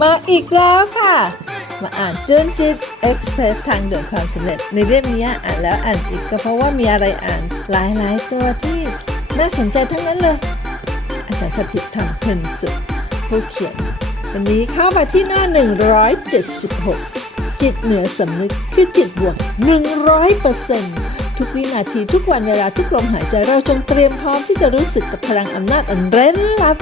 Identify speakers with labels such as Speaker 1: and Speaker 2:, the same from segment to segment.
Speaker 1: มาอีกแล้วค่ะ มาอ่านจื้นจิตเอ็กซ์เพรสทางเดินความสำเร็จ ในเล่มนี้อ่านแล้วอ่านอีกก็เพราะว่ามีอะไรอ่านหลายๆตัวที่น่าสนใจทั้งนั้นเลย อาจารย์สถิตทำเพลินสุดผู้เขียน วันนี้เข้ามาที่หน้า 176 จิตเหนือสำนึกคือจิตบวก 100%ทุกวินาทีทุกวันเวลาทุกลมหายใจเราจงเตรียมพร้อมที่จะรู้สึกกับพลังอำนาจอันเร้นลับ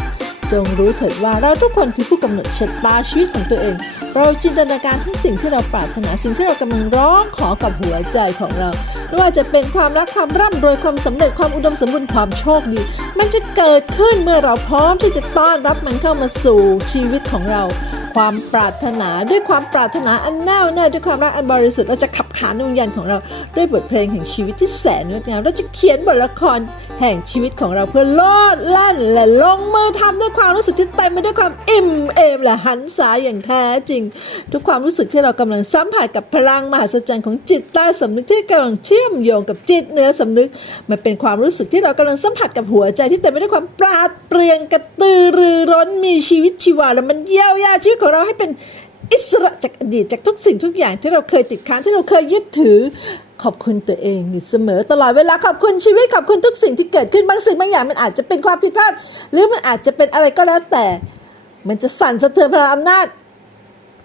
Speaker 1: จงรู้เถิดว่าเราทุกคนคือผู้กำหนดชะตาชีวิตของตัวเอง เราจินตนาการทั้งสิ่งที่เราปรารถนาสิ่งที่เรากำลังร้องขอกับหัวใจของเราไม่ว่าจะเป็นความรักความร่ำรวยความสำเร็จความอุดมสมบูรณ์ความโชคดี มันจะเกิดขึ้นเมื่อเราพร้อมที่จะต้อนรับมันเข้ามาสู่ชีวิตของเรา ความปรารถนาด้วยความปรารถนาอันแน่วแน่ด้วยความรักอันบริสุทธิ์เราจะขับขานดวงวิญญาณของเราด้วยบทเพลงแห่งชีวิตที่แสนงดงามเราจะเขียนบทละคร แห่งชีวิตของเราเพื่อโลดแล่นและลงมือทำด้วยความรู้สึกที่เต็มไปด้วยความอิ่มเอมและหันษาอย่างแท้จริง ทุกความรู้สึกที่เรากำลังสัมผัสกับพลังมหัศจรรย์ของจิตใต้สำนึกที่กำลังเชื่อมโยงกับจิตเนื้อสำนึก มันเป็นความรู้สึกที่เรากำลังสัมผัสกับหัวใจที่เต็มไปด้วยความปราดเปรียงกระตือรือร้นมีชีวิตชีวาและมันเยียวยาชีวิตของเราให้เป็น อิสระจากอดีตจากทุกสิ่งทุกอย่างที่เราเคยติดค้างที่เราเคยยึดถือ ขอบคุณตัวเองอยู่เสมอตลอดเวลาขอบคุณชีวิตขอบคุณทุกสิ่งที่เกิดขึ้นบางสิ่งบางอย่างมันอาจจะเป็นความผิดพลาด หรือมันอาจจะเป็นอะไรก็แล้วแต่ มันจะสั่นสะเทือนพลังอำนาจ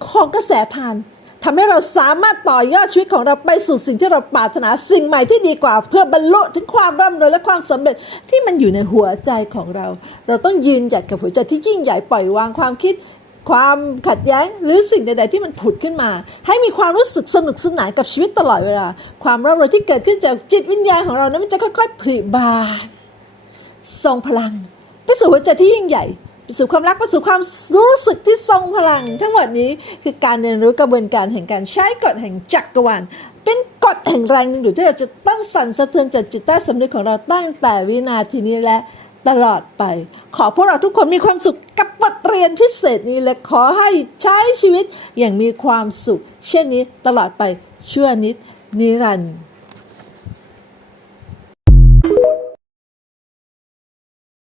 Speaker 1: ของกระแสทานทำให้เราสามารถต่อยอดชีวิตของเราไปสู่สิ่งที่เราปรารถนาสิ่งใหม่ที่ดีกว่า เพื่อบรรลุถึงความร่ำรวยและความสำเร็จที่มันอยู่ในหัวใจของเรา เราต้องยืนหยัดกับหัวใจที่ยิ่งใหญ่ปล่อยวางความคิด ความขัดแย้งหรือสิ่งใด ๆ ที่มันผุดขึ้นมา ให้มีความรู้สึกสนุกสนานกับชีวิตตลอดเวลา ความร่ำรวยที่เกิดขึ้นจากจิตวิญญาณของเรานั้นมันจะค่อยๆผลิบานทรงพลังไปสู่หัวใจที่ยิ่งใหญ่ไปสู่ความรักไปสู่ความรู้สึกที่ทรงพลัง ทั้งหมดนี้คือการเรียนรู้กระบวนการแห่งการใช้กฎแห่งจักรวาลเป็นกฎแห่งแรงดึงดูดที่เราจะต้องสั่นสะเทือนจากจิตใต้สำนึกของเราตั้งแต่วินาทีนี้และตลอดไป ขอพวกเราทุกคนมีความสุขกับบท เรียนพิเศษนี้และขอให้ใช้ชีวิตอย่างมีความสุข เช่นนี้ตลอดไปชั่วนิดนิรันดร์